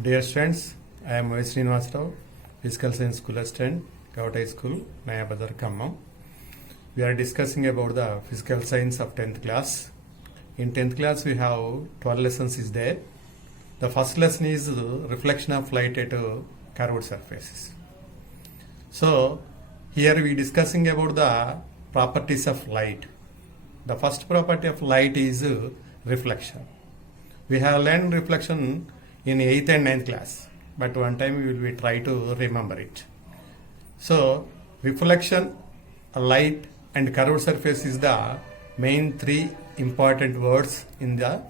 Dear students, I am Y. Srinivasarao, Physical Science School Assistant, Kavata High School, Nayabadar, Khammam. We are discussing about the physical science of 10th class. In 10th class, we have 12 lessons is there. The first lesson is reflection of light at curved surfaces. So, here we discussing about the properties of light. The first property of light is reflection. We have learned reflection in 8th and 9th class, but one time we will try to remember it. So, reflection, light and curved surface is the main three important words in the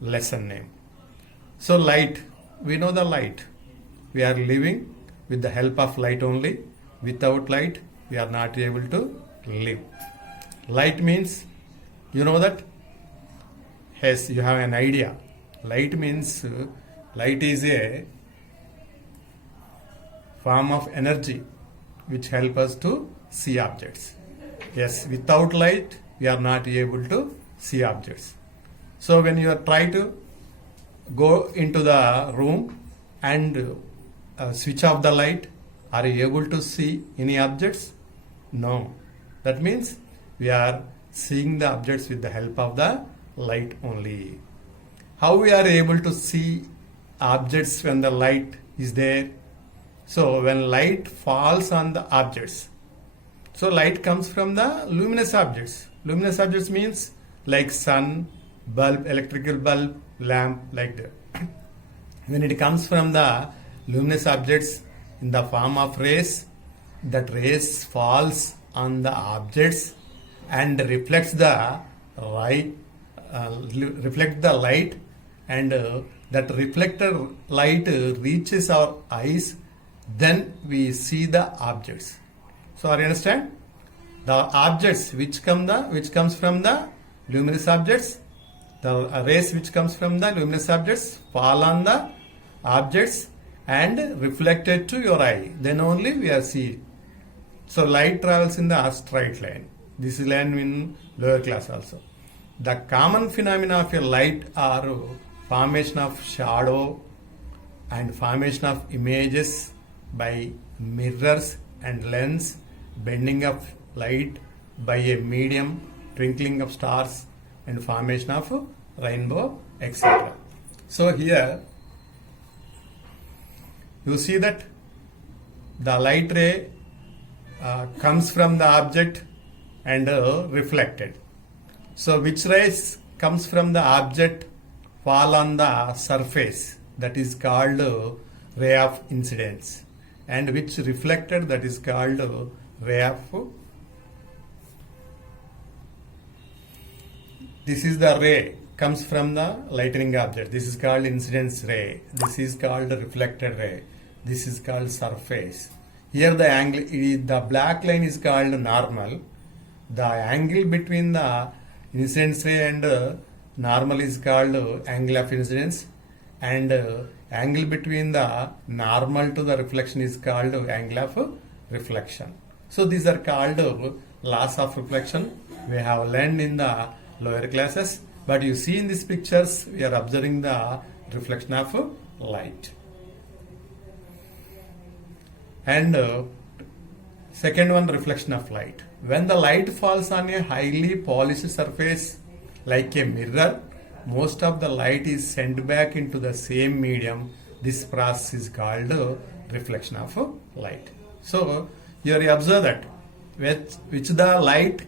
lesson name. So, light, we know the light. We are living with the help of light only. Without light, we are not able to live. Light means, you know that? Yes, you have an idea. Light means, light is a form of energy which help us to see objects. Yes, without light, we are not able to see objects. So when you are try to go into the room and switch off the light, are you able to see any objects? No. That means we are seeing the objects with the help of the light only. How we are able to see objects when the light is there? So when light falls on the objects, so light comes from the luminous objects. Luminous objects means like sun, bulb, electrical bulb, lamp, like that. When it comes from the luminous objects in the form of rays, that rays falls on the objects and reflects the light, and that reflected light reaches our eyes, then we see the objects. So are you understand? The objects which comes from the luminous objects, the rays which comes from the luminous objects fall on the objects and reflected to your eye. Then only we are seeing. So light travels in the straight line. This is learned in lower class also. The common phenomena of a light are formation of shadow and formation of images by mirrors and lens, bending of light by a medium, twinkling of stars and formation of rainbow, etc. So here you see that the light ray comes from the object and reflected. So which rays comes from the object fall on the surface, that is called ray of incidence, and which reflected, that is called ray of, this is the ray comes from the lightning object, this is called incidence ray, this is called reflected ray, this is called surface. Here the angle, the black line is called normal, the angle between the incidence ray and normal is called angle of incidence, and angle between the normal to the reflection is called angle of reflection. So these are called laws of reflection. We have learned in the lower classes, but you see in these pictures we are observing the reflection of light. And second one, reflection of light. When the light falls on a highly polished surface like a mirror, most of the light is sent back into the same medium. This process is called reflection of light. So you observe that which the light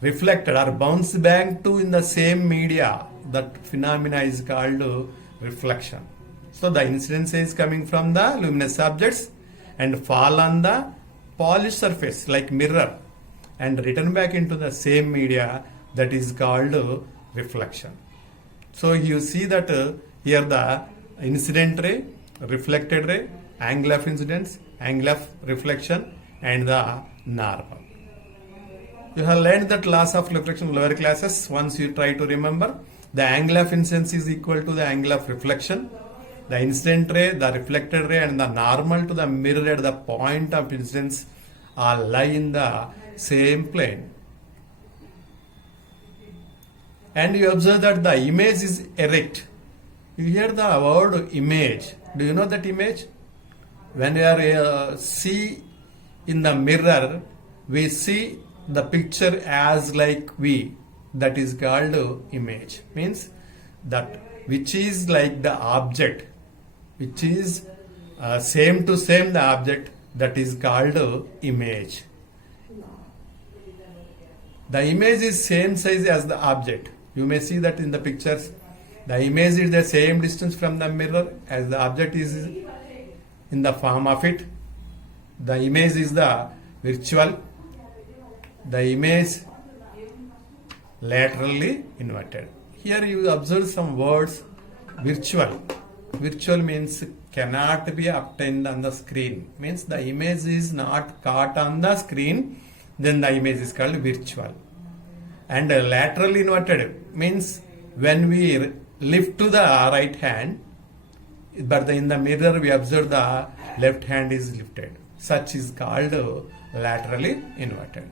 reflected or bounced back to in the same media, that phenomena is called reflection. So the incidence is coming from the luminous objects and fall on the polished surface like mirror and return back into the same media, that is called reflection. So you see that here the incident ray, reflected ray, angle of incidence, angle of reflection and the normal. You have learned that laws of reflection in lower classes. Once you try to remember, the angle of incidence is equal to the angle of reflection. The incident ray, the reflected ray and the normal to the mirror at the point of incidence all lie in the same plane. And you observe that the image is erect. You hear the word image. Do you know that image? When we are see in the mirror, we see the picture as like we. That is called image. Means that which is like the object, which is same to same the object, that is called image. The image is same size as the object. You may see that in the pictures. The image is the same distance from the mirror as the object is in the form of it. The image is the virtual. The image laterally inverted. Here you observe some words. Virtual. Virtual means cannot be obtained on the screen. Means the image is not caught on the screen. Then the image is called virtual. And laterally inverted means when we lift to the right hand, but in the mirror we observe the left hand is lifted. Such is called laterally inverted.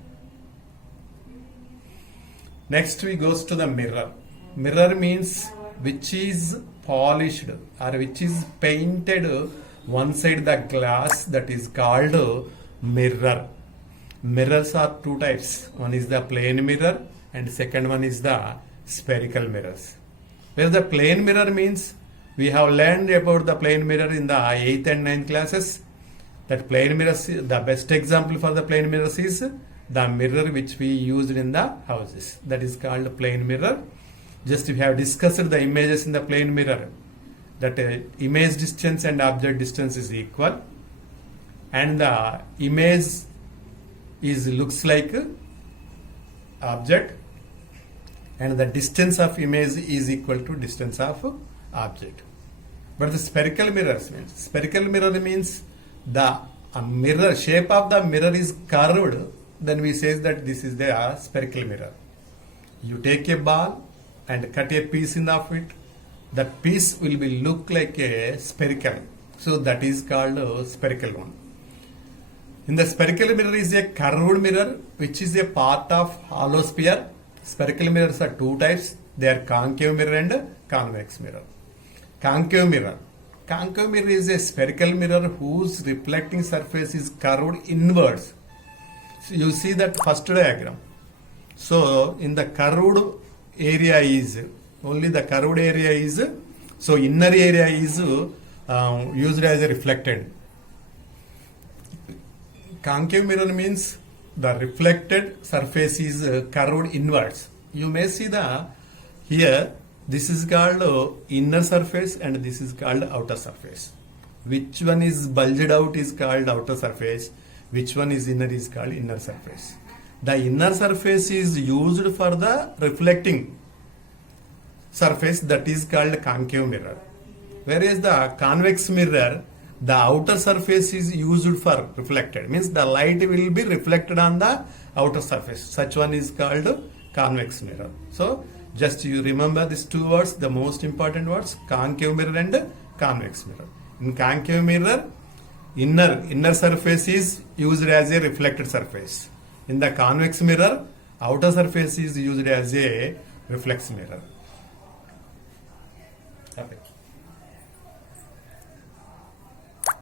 Next we goes to the mirror. Mirror means which is polished or which is painted one side the glass, that is called mirror. Mirrors are two types. One is the plane mirror and second one is the spherical mirrors. Where the plane mirror means we have learned about the plane mirror in the 8th and 9th classes. That plane mirrors, the best example for the plane mirrors is the mirror which we used in the houses. That is called plane mirror. Just we have discussed the images in the plane mirror. That image distance and object distance is equal. And the image is looks like object. And the distance of image is equal to distance of object. But the spherical mirror means the mirror shape of the mirror is curved. Then we say that this is the spherical mirror. You take a ball and cut a piece in of it. That piece will be look like a spherical. So that is called a spherical one. In the spherical mirror is a curved mirror which is a part of hollow sphere. Spherical mirrors are two types. They are concave mirror and convex mirror. Concave mirror. Concave mirror is a spherical mirror whose reflecting surface is curved inwards. So you see that first diagram. So in the curved area is only the curved area is, so inner area is used as a reflected. Concave mirror means the reflected surface is curved inwards. You may see the here this is called inner surface and this is called outer surface. Which one is bulged out is called outer surface. Which one is inner is called inner surface. The inner surface is used for the reflecting surface, that is called concave mirror. Whereas the convex mirror, the outer surface is used for reflected. Means the light will be reflected on the outer surface. Such one is called convex mirror. So just you remember these two words, the most important words, concave mirror and convex mirror. In concave mirror, inner surface is used as a reflected surface. In the convex mirror, outer surface is used as a reflex mirror. Okay.